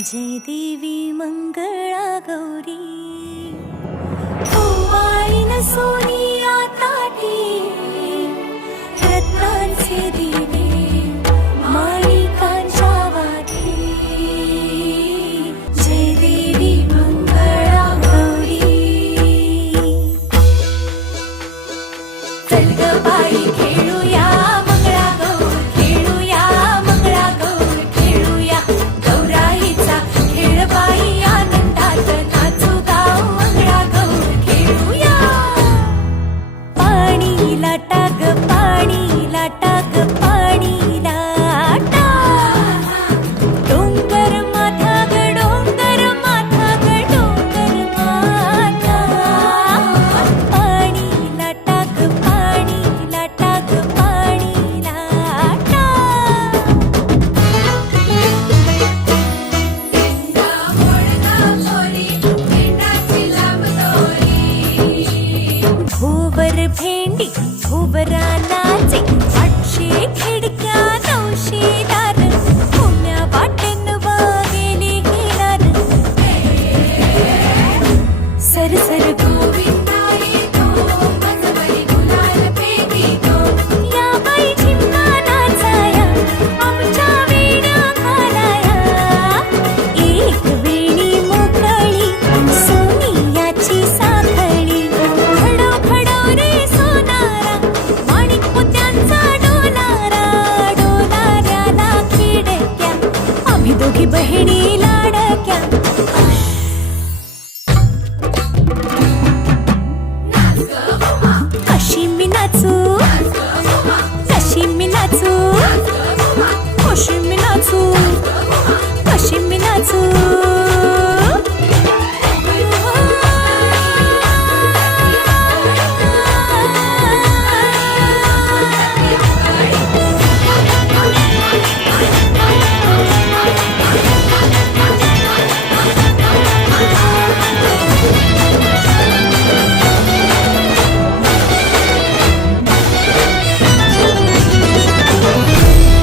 जय देवी मंगळा गौरी ओवाळीन सोनिया ताटी रत्नांचे दिवे माणिकांच्या वाती जय देवी मंगळा गौरी चल ग बाई खेळूया मंगळागौर खेळूया मंगळागौर खेळूया गौराईचा खेळ बाई आनंदात नाचू गाव मंगळागौर खेळूया पाणी लाटा ग पाणी लाटा ग पाणी लाटा डोंगर माथा ग डोंगर माथा ग डोंगर माथा पाणी लाटा ग पाणी लाटा ग पाणी लाटा भोवर भेंडी भोवरा नाचे 800 खिडक्या 900 दार पुण्या वाटेन वागेली घेणार सरसर गोविंदा येतो मजबरी गुलाल पेटीतो या बाई झिम्मा नाचाया आमच्या वेण्या घालाया एक वेणी मोकळी सोनियाची साखळी खडो खडो रे सोनारा माणिक मोत्यांचा डोलारा डोलाऱ्याला खिडक्या आम्ही दोघी बहिणी लाडक्या कशी मी नाचू कशी मी नाचू कशी मी नाचू कशी मी नाचू